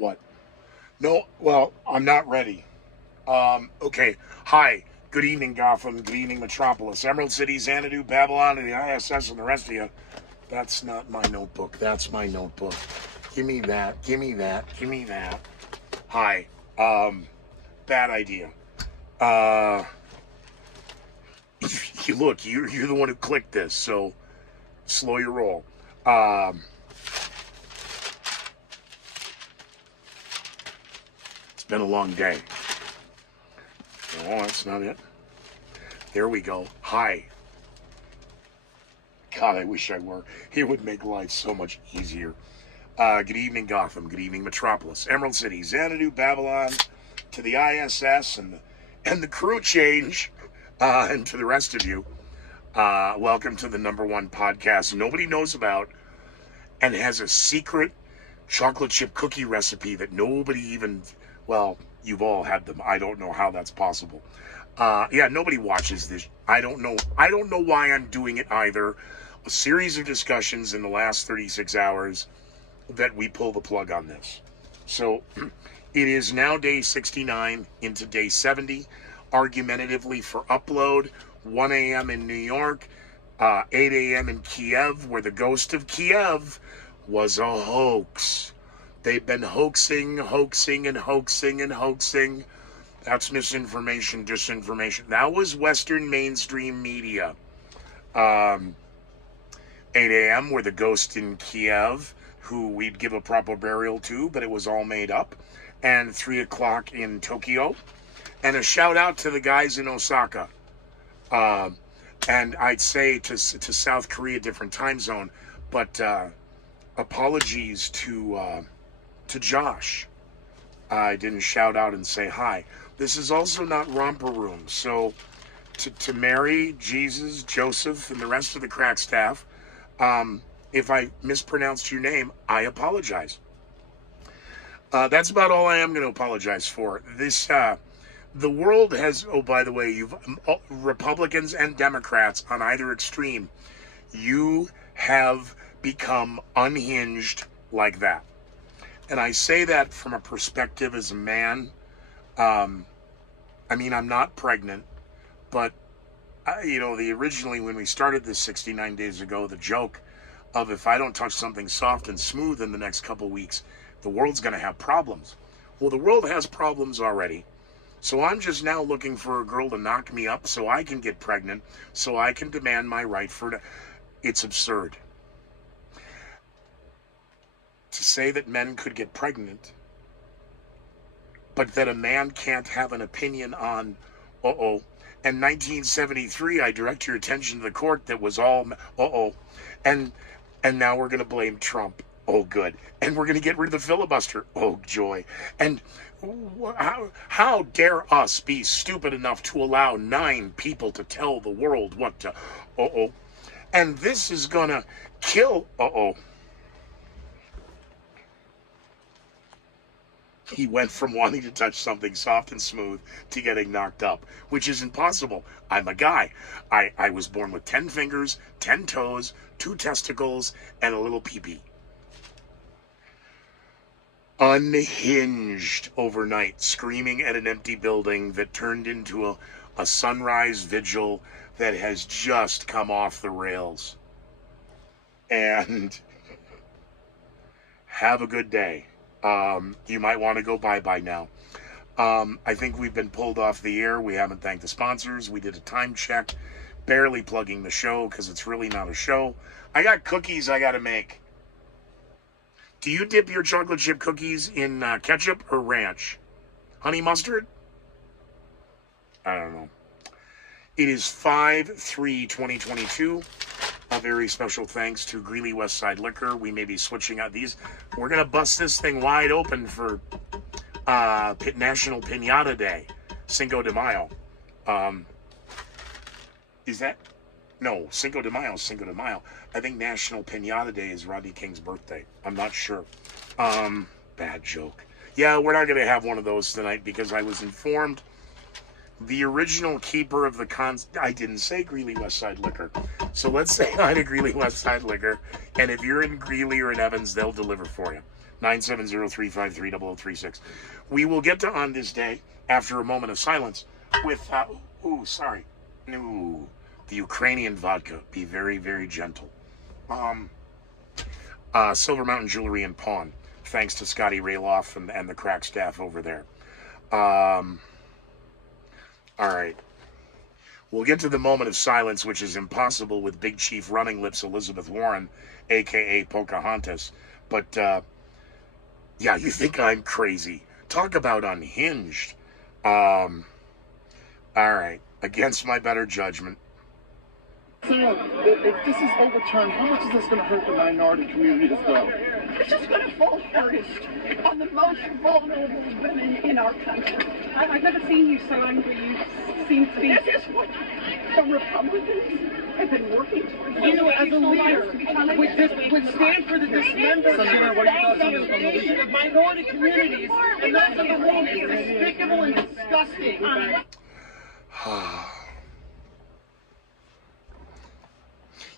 What? No, well, I'm not ready. Okay. Hi. Good evening, Gotham. Good evening, Metropolis. Emerald City, Xanadu, Babylon, and the ISS, and the rest of you. That's not my notebook. That's my notebook. Give me that. Give me that. Give me that. Hi. Bad idea. Uh, look, you're the one who clicked this, so slow your roll. It's been a long day. Oh, that's not it. There we go. Hi. God, I wish I were. It would make life so much easier. Good evening, Gotham. Good evening, Metropolis. Emerald City, Xanadu, Babylon, to the ISS and the crew change, and to the rest of you. Welcome to the #1 podcast nobody knows about and has a secret chocolate chip cookie recipe that nobody even, well, you've all had them. I don't know how that's possible. Yeah, nobody watches this. I don't know why I'm doing it either. A series of discussions in the last 36 hours that we pull the plug on this. So it is now day 69 into day 70, argumentatively for upload, 1 a.m. in New York, 8 a.m. in Kiev, where the ghost of Kiev was a hoax. They've been hoaxing, and hoaxing. That's misinformation, disinformation. That was Western mainstream media. 8 a.m. where the ghost in Kiev, who we'd give a proper burial to, but it was all made up. And 3 o'clock in Tokyo. And a shout out to the guys in Osaka. And I'd say to South Korea, different time zone. But apologies to Josh. I didn't shout out and say hi. This is also not Romper Room. So to Mary, Jesus, Joseph, and the rest of the crack staff, if I mispronounced your name, I apologize. That's about all I am going to apologize for. The world has, oh, by the way, you've Republicans and Democrats on either extreme, you have become unhinged like that. And I say that from a perspective as a man. I mean, I'm not pregnant, but originally when we started this 69 days ago, the joke of if I don't touch something soft and smooth in the next couple weeks, the world's going to have problems. Well, the world has problems already. So I'm just now looking for a girl to knock me up so I can get pregnant, so I can demand my right for it. It's absurd. To say that men could get pregnant, but that a man can't have an opinion on, and 1973, I direct your attention to the court that was all, and now we're going to blame Trump. Oh, good. And we're going to get rid of the filibuster. Oh, joy. And how dare us be stupid enough to allow 9 people to tell the world what to, and this is going to kill, He went from wanting to touch something soft and smooth to getting knocked up, which is impossible. I'm a guy. I was born with 10 fingers, 10 toes, 2 testicles, and a little pee-pee. Unhinged overnight, screaming at an empty building that turned into a sunrise vigil that has just come off the rails. And have a good day. You might want to go bye-bye now. I think we've been pulled off the air. We haven't thanked the sponsors. We did a time check, barely plugging the show because it's really not a show. I got cookies I got to make. Do you dip your chocolate chip cookies in ketchup or ranch? Honey mustard? I don't know. It is 5/3/2022. A very special thanks to Greeley Westside Liquor. We may be switching out these. We're going to bust this thing wide open for National Piñata Day, Cinco de Mayo. Is that? No, Cinco de Mayo is Cinco de Mayo. I think National Piñata Day is Rodney King's birthday. I'm not sure. Bad joke. Yeah, we're not going to have one of those tonight because I was informed the original keeper of the I didn't say Greeley Westside Liquor. So let's say hi to Greeley Westside Liquor. And if you're in Greeley or in Evans, they'll deliver for you. 970-353-0036. We will get to On This Day after a moment of silence with, the Ukrainian vodka. Be very, very gentle. Silver Mountain Jewelry and Pawn. Thanks to Scotty Rayloff and the crack staff over there. All right. We'll get to the moment of silence, which is impossible with Big Chief Running Lips Elizabeth Warren, a.k.a. Pocahontas. But, yeah, you think I'm crazy. Talk about unhinged. All right. Against my better judgment. Sam, if this is overturned, how much is this going to hurt the minority community as well? It's just going to fall hardest on the most vulnerable women in our country. I've never seen you so angry. You seem to be... This is what the Republicans have been working towards. You, as a leader, would stand for the dismemberment of minority communities, and those in the room is despicable and disgusting.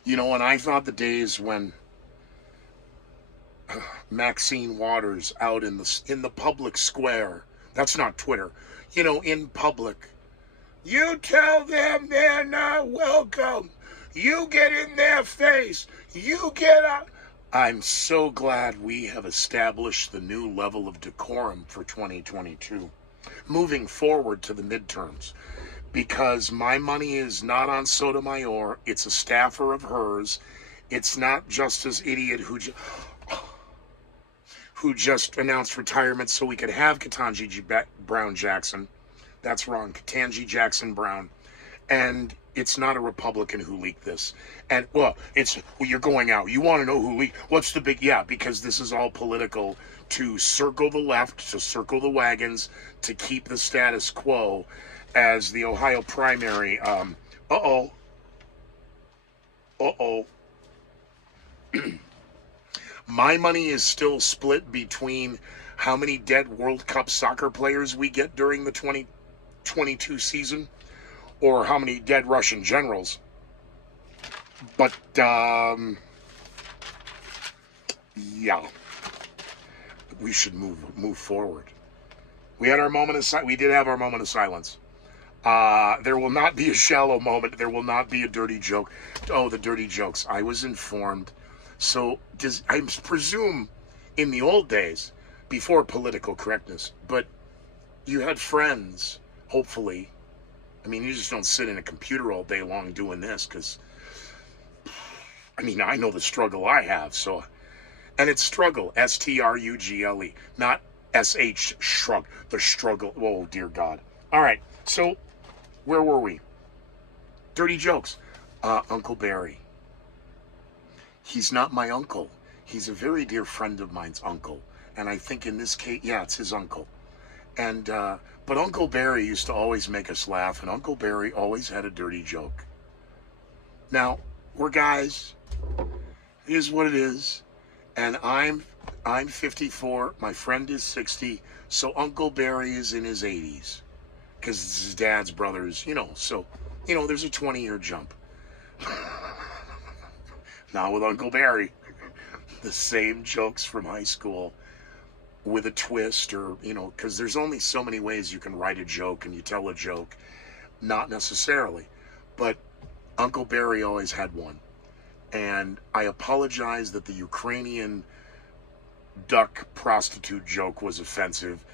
You know, and I thought the days when Maxine Waters out in the public square, that's not Twitter, you know, in public, you tell them they're not welcome, you get in their face, you get out. I'm so glad we have established the new level of decorum for 2022, moving forward to the midterms. Because my money is not on Sotomayor. It's a staffer of hers. It's not Justice Idiot who just announced retirement so we could have Ketanji Brown Jackson. That's wrong. Ketanji Jackson Brown. And it's not a Republican who leaked this. And, you're going out. You want to know who leaked? What's the big... Yeah, because this is all political to circle the left, to circle the wagons, to keep the status quo. As the Ohio primary, my money is still split between how many dead World Cup soccer players we get during the 2022 season, or how many dead Russian generals. But, yeah, we should move forward. We did have our moment of silence. There will not be a shallow moment. There will not be a dirty joke. Oh, the dirty jokes. I was informed. So, I presume in the old days, before political correctness, but you had friends, hopefully. I mean, you just don't sit in a computer all day long doing this, because, I mean, I know the struggle I have, so. And it's struggle, S-T-R-U-G-L-E, not S-H, shrug, the struggle. Oh, dear God. All right, so... where were we? Dirty jokes. Uncle Barry. He's not my uncle. He's a very dear friend of mine's uncle. And I think in this case, yeah, it's his uncle. And, but Uncle Barry used to always make us laugh, and Uncle Barry always had a dirty joke. Now, we're guys. It is what it is. And I'm 54. My friend is 60. So Uncle Barry is in his 80s. Because it's his dad's brothers, so, there's a 20-year jump. Not with Uncle Barry. The same jokes from high school with a twist or, because there's only so many ways you can write a joke and you tell a joke. Not necessarily. But Uncle Barry always had one. And I apologize that the Ukrainian duck prostitute joke was offensive.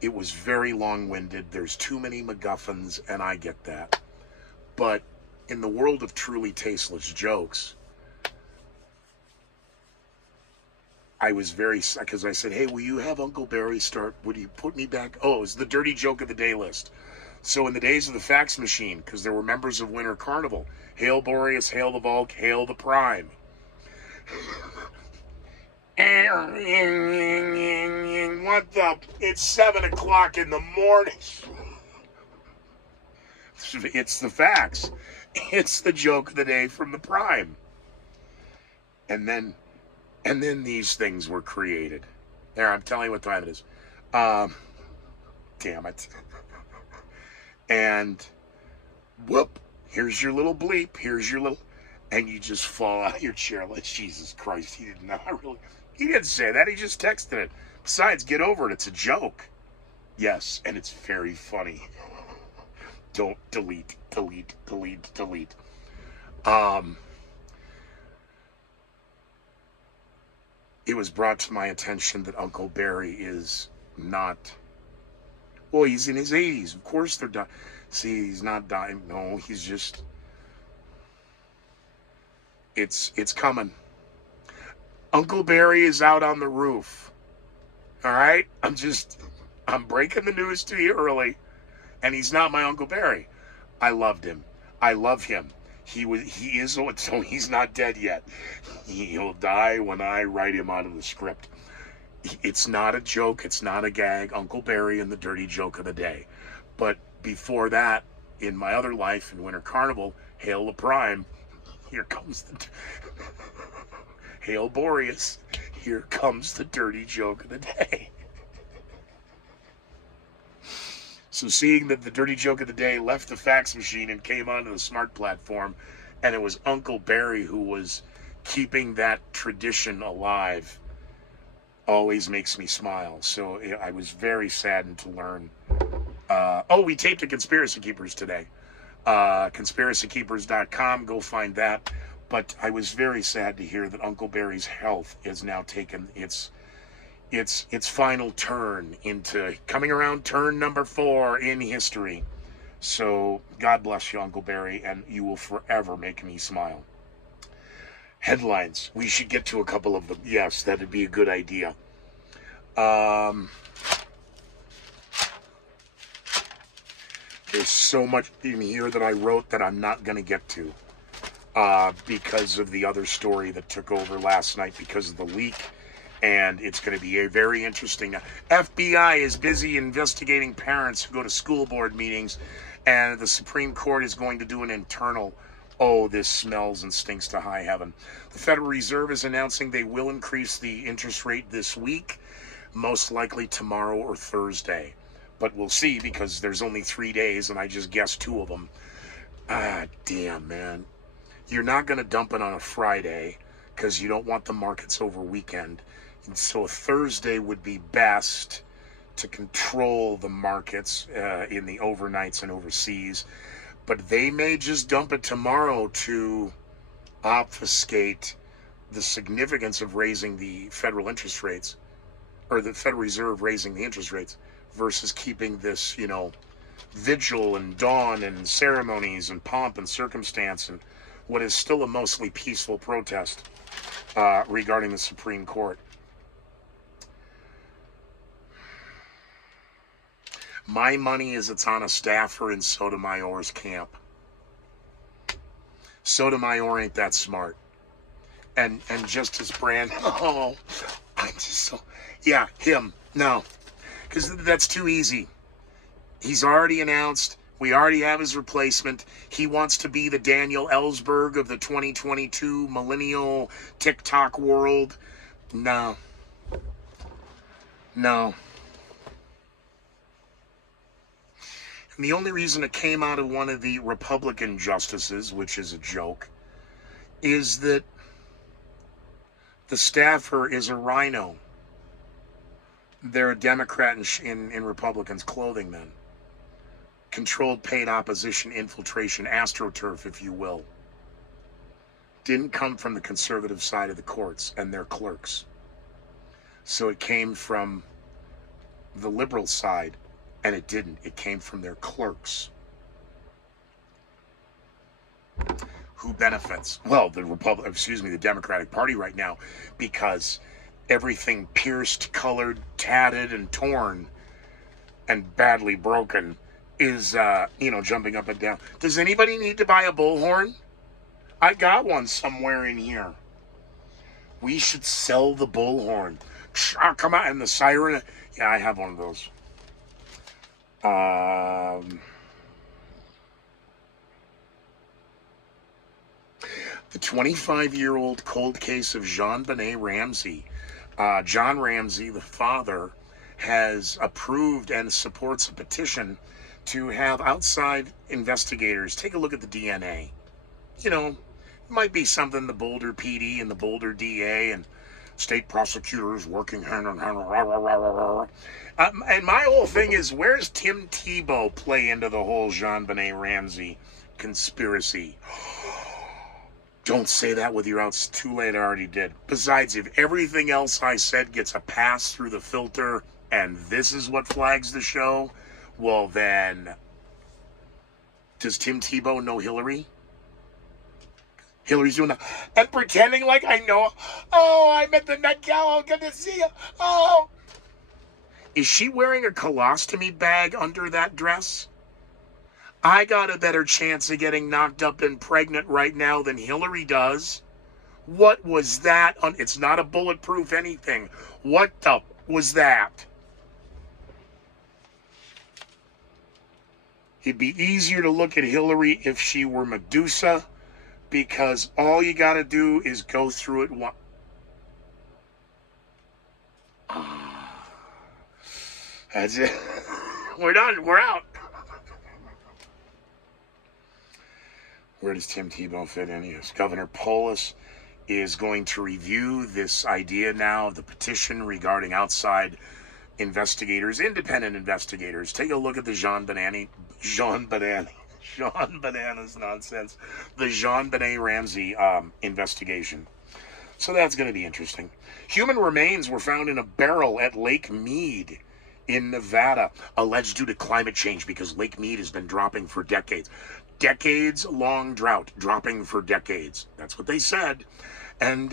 It was very long-winded. There's too many MacGuffins, and I get that. But in the world of truly tasteless jokes, I was because I said, hey, will you have Uncle Barry would you put me back? Oh, it was the dirty joke of the day list. So in the days of the fax machine, because there were members of Winter Carnival, hail Boreas, hail the Volk, hail the Prime. What the? It's 7 o'clock in the morning. It's the facts. It's the joke of the day from the Prime. And then these things were created. There, I'm telling you what time it is. Damn it. And whoop, here's your little bleep. Here's your little, and you just fall out of your chair like, Jesus Christ, he did not really. He didn't say that. He just texted it. Besides, get over it. It's a joke. Yes, and it's very funny. Don't delete. It was brought to my attention that Uncle Barry is not... Well, he's in his 80s. Of course they're dying. See, he's not dying. No, he's just... It's coming. Uncle Barry is out on the roof. All right? I'm breaking the news to you early. And he's not my Uncle Barry. I loved him. I love him. He is, so he's not dead yet. He'll die when I write him out of the script. It's not a joke. It's not a gag. Uncle Barry and the dirty joke of the day. But before that, in my other life, in Winter Carnival, Hail the Prime, here comes the... Hail Boreas, here comes the dirty joke of the day. So seeing that the dirty joke of the day left the fax machine and came onto the smart platform, and it was Uncle Barry who was keeping that tradition alive, always makes me smile. So I was very saddened to learn. We taped the Conspiracy Keepers today. Conspiracykeepers.com, go find that. But I was very sad to hear that Uncle Barry's health is now taken its final turn into coming around turn number 4 in history. So God bless you, Uncle Barry, and you will forever make me smile. Headlines. We should get to a couple of them. Yes, that'd be a good idea. There's so much in here that I wrote that I'm not going to get to because of the other story that took over last night because of the leak. And it's going to be a very interesting. FBI is busy investigating parents who go to school board meetings, and the Supreme Court is going to do an internal. Oh, this smells and stinks to high heaven. The Federal Reserve is announcing they will increase the interest rate this week, most likely tomorrow or Thursday. But we'll see because there's only 3 days, and I just guessed 2 of them. Damn, man. You're not going to dump it on a Friday because you don't want the markets over weekend. And so a Thursday would be best to control the markets in the overnights and overseas. But they may just dump it tomorrow to obfuscate the significance of raising the federal interest rates, or the Federal Reserve raising the interest rates, versus keeping this, vigil and dawn and ceremonies and pomp and circumstance and what is still a mostly peaceful protest regarding the Supreme Court. My money is it's on a staffer in Sotomayor's camp. Sotomayor ain't that smart. And Justice Brand, I'm just so... Yeah, him. No. Because that's too easy. He's already announced. We already have his replacement. He wants to be the Daniel Ellsberg of the 2022 millennial TikTok world. No. And the only reason it came out of one of the Republican justices, which is a joke, is that the staffer is a rhino. They're a Democrat in Republicans' clothing then. Controlled paid opposition infiltration, astroturf, if you will. Didn't come from the conservative side of the courts and their clerks. So it came from the liberal side. And it didn't. It came from their clerks. Who benefits? Well, the Democratic Party right now, because everything pierced, colored, tatted, and torn, and badly broken is, jumping up and down. Does anybody need to buy a bullhorn? I got one somewhere in here. We should sell the bullhorn. Come on, and the siren. Yeah, I have one of those. The 25-year-old cold case of JonBenet Ramsey. John Ramsey, the father, has approved and supports a petition to have outside investigators take a look at the DNA. It might be something the Boulder PD and the Boulder DA and State prosecutors working hand in hand. And my whole thing is, where's Tim Tebow play into the whole JonBenet Ramsey conspiracy? Don't say that with your mouth. It's too late. I already did. Besides, if everything else I said gets a pass through the filter and this is what flags the show, well then, does Tim Tebow know Hillary? Hillary's doing that and pretending like I know. Oh, I'm at the Met Gala. Good to see you. Oh. Is she wearing a colostomy bag under that dress? I got a better chance of getting knocked up and pregnant right now than Hillary does. What was that? It's not a bulletproof anything. What the was that? It'd be easier to look at Hillary if she were Medusa, because all you got to do is go through it once. That's it. We're done. We're out. Where does Tim Tebow fit in? Yes. Governor Polis is going to review this idea now of the petition regarding outside investigators, independent investigators. Take a look at the JonBenet nonsense. The JonBenet Ramsey investigation. So that's going to be interesting. Human remains were found in a barrel at Lake Mead in Nevada, alleged due to climate change, because Lake Mead has been dropping for decades. Decades-long drought, dropping for decades. That's what they said. And,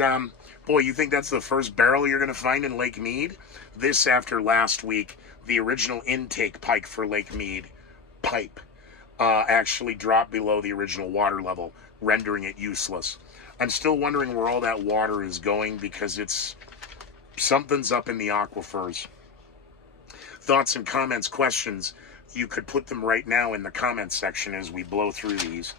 boy, you think that's the first barrel you're going to find in Lake Mead? This after last week, the original intake pipe for Lake Mead actually dropped below the original water level, rendering it useless. I'm still wondering where all that water is going, because something's up in the aquifers. Thoughts and comments, questions, you could put them right now in the comments section as we blow through these.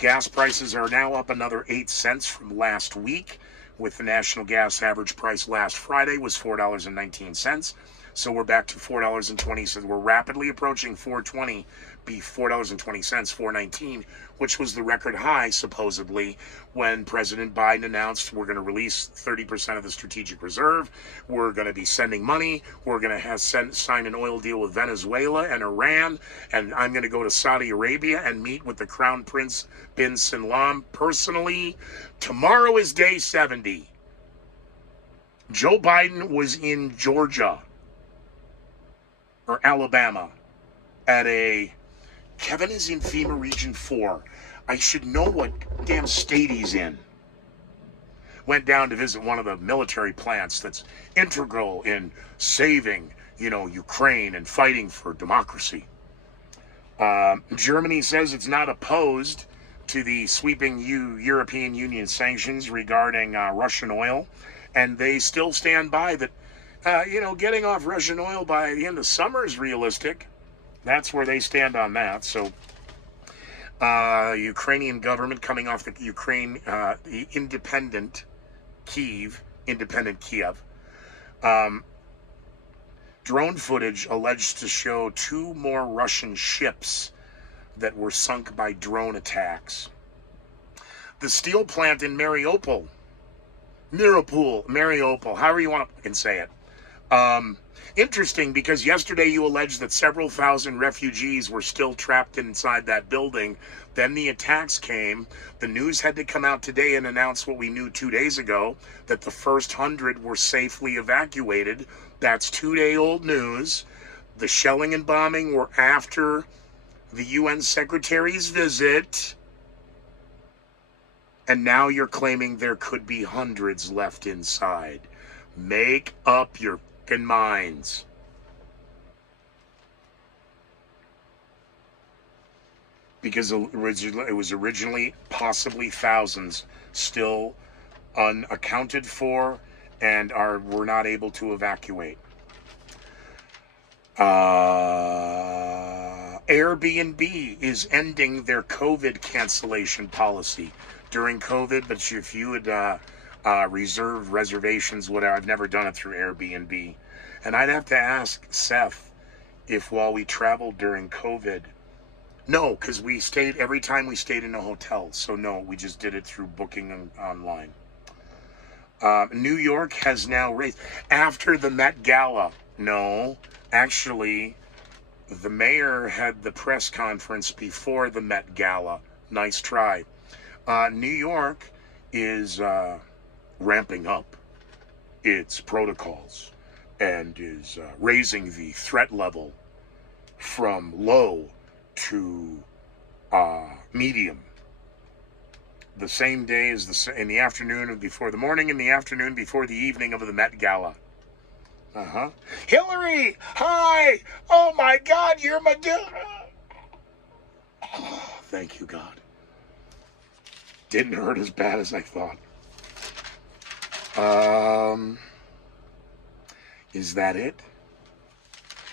Gas prices are now up another 8 cents from last week, with the national gas average price last Friday was $4.19. So we're back to $4.20. We're rapidly approaching $4.20, $4.20, $4.19, which was the record high, supposedly, when President Biden announced we're going to release 30% of the strategic reserve. We're going to be sending money. We're going to sign an oil deal with Venezuela and Iran. And I'm going to go to Saudi Arabia and meet with the Crown Prince bin Salman personally. Tomorrow is day 70. Joe Biden was in Georgia or Alabama at Kevin is in FEMA Region 4. I should know what damn state he's in. Went down to visit one of the military plants that's integral in saving, Ukraine and fighting for democracy. Germany says it's not opposed to the sweeping European Union sanctions regarding Russian oil, and they still stand by that. Getting off Russian oil by the end of summer is realistic. That's where they stand on that. So, Ukrainian government coming off the independent Kiev. Drone footage alleged to show 2 more Russian ships that were sunk by drone attacks. The steel plant in Mariupol, however you want to say it. Interesting, because yesterday you alleged that several thousand refugees were still trapped inside that building. Then the attacks came. The news had to come out today and announce what we knew 2 days ago, that the first 100 were safely evacuated. That's 2-day-old news. The shelling and bombing were after the UN Secretary's visit. And now you're claiming there could be hundreds left inside. Make up your minds. Because it was originally possibly thousands still unaccounted for and were not able to evacuate. Airbnb is ending their COVID cancellation policy during COVID, but if you would reservations, whatever. I've never done it through Airbnb. And I'd have to ask Seth if while we traveled during COVID, no, because every time we stayed in a hotel. So no, we just did it through booking online. New York has now raised, after the Met Gala. No, actually, the mayor had the press conference before the Met Gala. Nice try. New York is ramping up its protocols and is raising the threat level from low to medium. The same day as in the afternoon before the morning, in the afternoon before the evening of the Met Gala. Hillary, hi! Oh my God, you're my thank you, God. Didn't hurt as bad as I thought. Is that it?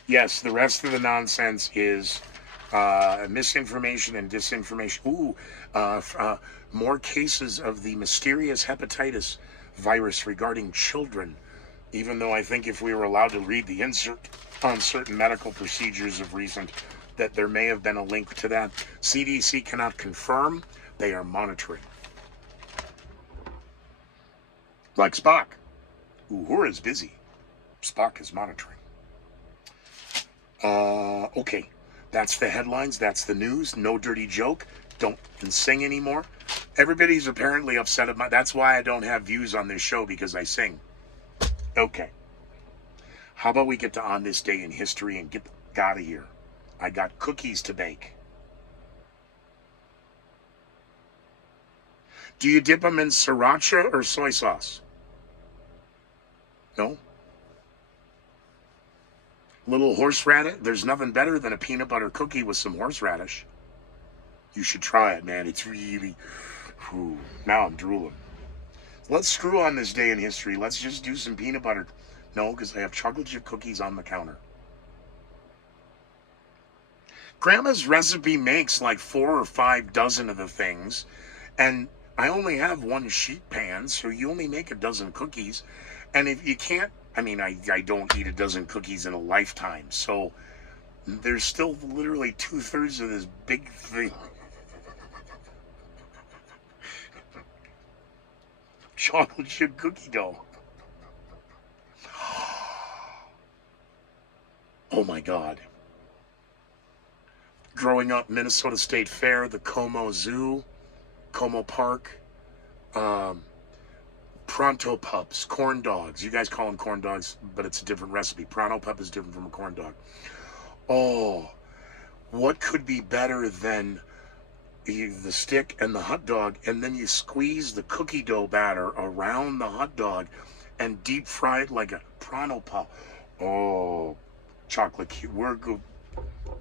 Yes, the rest of the nonsense is misinformation and disinformation. More cases of the mysterious hepatitis virus regarding children. Even though I think if we were allowed to read the insert on certain medical procedures of recent, that there may have been a link to that. CDC cannot confirm. They are monitoring. Like Spock. Uhura's busy. Spock is monitoring. Okay. That's the headlines. That's the news. No dirty joke. Don't sing anymore. Everybody's apparently upset about. That's why I don't have views on this show, because I sing. Okay. How about we get to On This Day in History and get out of here? I got cookies to bake. Do you dip them in sriracha or soy sauce? No? Little horseradish. There's nothing better than a peanut butter cookie with some horseradish. You should try it, man. It's really... Whew, now I'm drooling. Let's screw on this day in history. Let's just do some peanut butter. No, because I have chocolate chip cookies on the counter. Grandma's recipe makes like 4 or 5 dozen of the things, and I only have 1 sheet pan, so you only make a dozen cookies. And if you can't, I mean, I don't eat a dozen cookies in a lifetime, so there's still literally 2/3 of this big thing. Chocolate chip cookie dough. Oh my God. Growing up, Minnesota State Fair, the Como Zoo, Como Park, Pronto Pups, corn dogs. You guys call them corn dogs, but it's a different recipe. Pronto Pup is different from a corn dog. Oh, what could be better than the stick and the hot dog, and then you squeeze the cookie dough batter around the hot dog and deep fry it like a Pronto Pup. Oh, chocolate cube. We're good.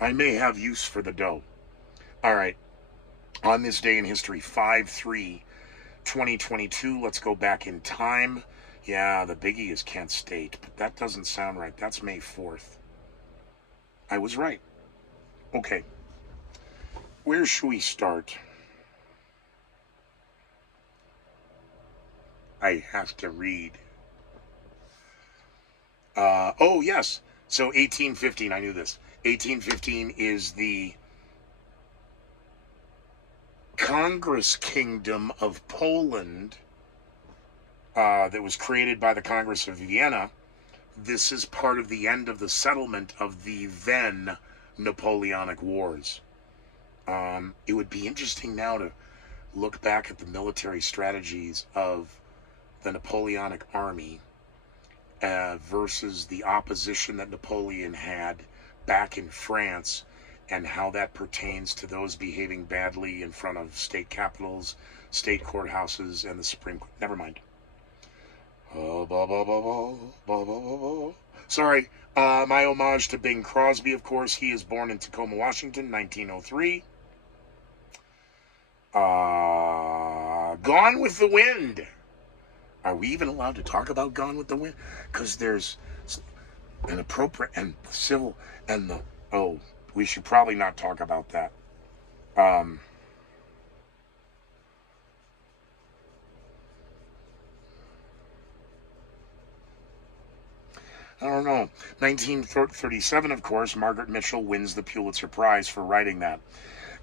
I may have use for the dough. All right. On this day in history, 5/3/2022. Let's go back in time. Yeah, the biggie is Kent State, but that doesn't sound right. That's May 4th. I was right. Okay. Where should we start? I have to read. Oh, yes. So 1815, I knew this. 1815 is the Congress Kingdom of Poland that was created by the Congress of Vienna. This is part of the end of the settlement of the then Napoleonic Wars. It would be interesting now to look back at the military strategies of the Napoleonic Army versus the opposition that Napoleon had back in France, and how that pertains to those behaving badly in front of state capitals, state courthouses, and the Supreme Court. Never mind. Sorry, my homage to Bing Crosby, of course. He is born in Tacoma, Washington, 1903. Gone with the Wind. Are we even allowed to talk about Gone with the Wind? Because there's an appropriate and civil and the... Oh, we should probably not talk about that. I don't know. 1937, of course, Margaret Mitchell wins the Pulitzer Prize for writing that.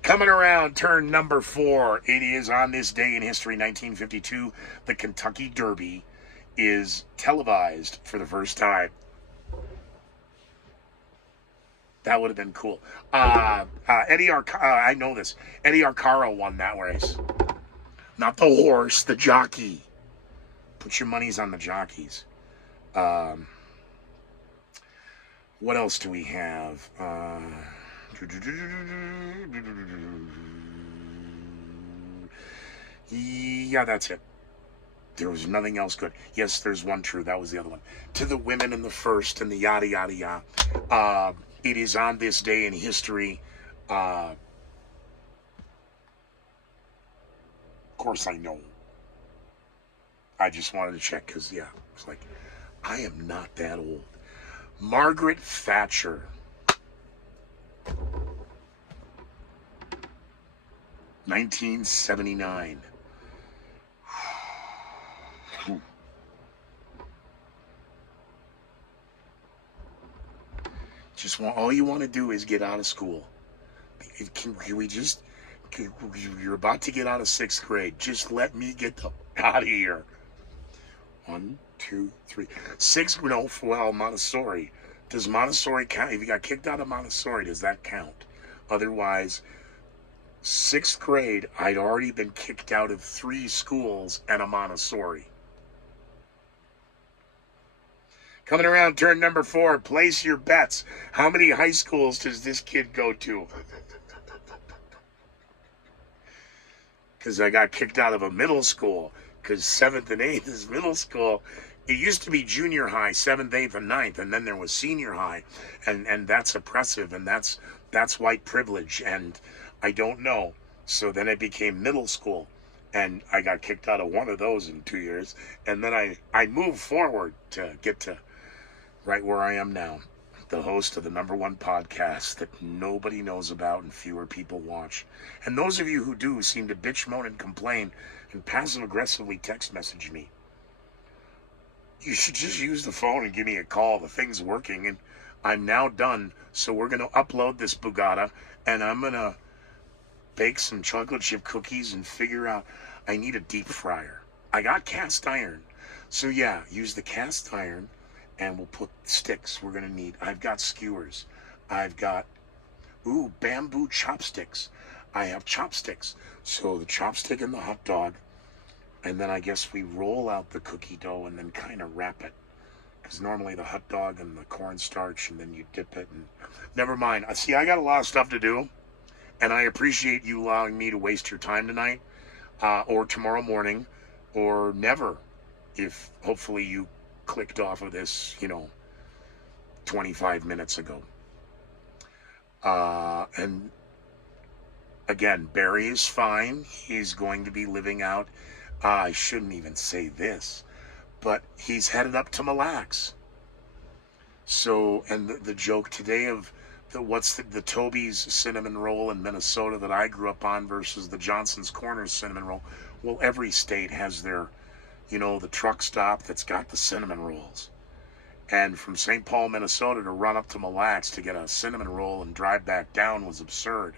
Coming around, turn number 4. It is on this day in history, 1952, the Kentucky Derby. is televised for the first time. That would have been cool. I know this. Eddie Arcaro won that race. Not the horse, the jockey. Put your monies on the jockeys. What else do we have? Yeah, that's it. There was nothing else good. Yes, there's one true. That was the other one. To the women in the first and the yada, yada, yada. It is on this day in history. Of course I know. I just wanted to check because, yeah, it's like, I am not that old. Margaret Thatcher. 1979. All you want to do is get out of school. You're about to get out of 6th grade. Just let me get out of here. 1, 2, 3. 6, no, well, Montessori. Does Montessori count? If you got kicked out of Montessori, does that count? Otherwise, 6th grade, I'd already been kicked out of 3 schools and a Montessori. Coming around turn number 4, place your bets. How many high schools does this kid go to? Because I got kicked out of a middle school. Because 7th and 8th is middle school. It used to be junior high, 7th, 8th, and 9th. And then there was senior high. And that's oppressive. And that's white privilege. And I don't know. So then it became middle school. And I got kicked out of one of those in 2 years. And then I moved forward to get to right where I am now, the host of the #1 podcast that nobody knows about and fewer people watch. And those of you who do seem to bitch, moan, and complain and passive-aggressively text message me. You should just use the phone and give me a call. The thing's working, and I'm now done. So we're going to upload this Bugatti, and I'm going to bake some chocolate chip cookies and figure out I need a deep fryer. I got cast iron. So yeah, use the cast iron. And we'll put sticks we're going to need. I've got skewers. I've got, bamboo chopsticks. I have chopsticks. So the chopstick and the hot dog. And then I guess we roll out the cookie dough and then kind of wrap it. Because normally the hot dog and the cornstarch and then you dip it. And never mind. See, I got a lot of stuff to do. And I appreciate you allowing me to waste your time tonight. Or tomorrow morning. Or never. If hopefully you clicked off of this, 25 minutes ago. And again, Barry is fine. He's going to be living out, I shouldn't even say this, but he's headed up to Mille Lacs. So, and the joke today of the Toby's cinnamon roll in Minnesota that I grew up on versus the Johnson's Corners cinnamon roll. Well, every state has their the truck stop that's got the cinnamon rolls. And from St. Paul, Minnesota to run up to Mille Lacs to get a cinnamon roll and drive back down was absurd.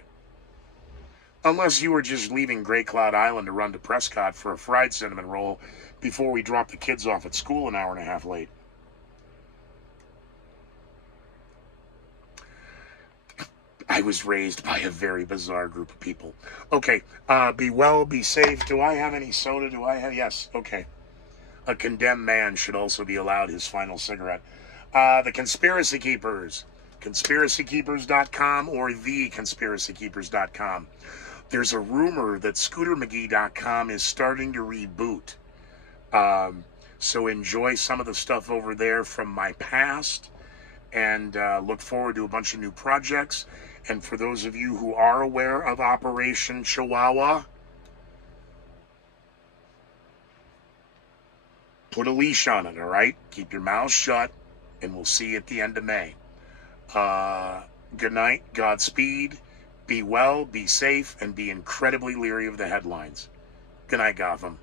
Unless you were just leaving Great Cloud Island to run to Prescott for a fried cinnamon roll before we dropped the kids off at school an hour and a half late. I was raised by a very bizarre group of people. Okay, be well, be safe. Do I have any soda? Yes, okay. A condemned man should also be allowed his final cigarette. The Conspiracy Keepers, conspiracykeepers.com or theconspiracykeepers.com. There's a rumor that scootermcgee.com is starting to reboot. So enjoy some of the stuff over there from my past and look forward to a bunch of new projects. And for those of you who are aware of Operation Chihuahua, put a leash on it, all right? Keep your mouth shut, and we'll see you at the end of May. Good night, Godspeed, be well, be safe, and be incredibly leery of the headlines. Good night, Gotham.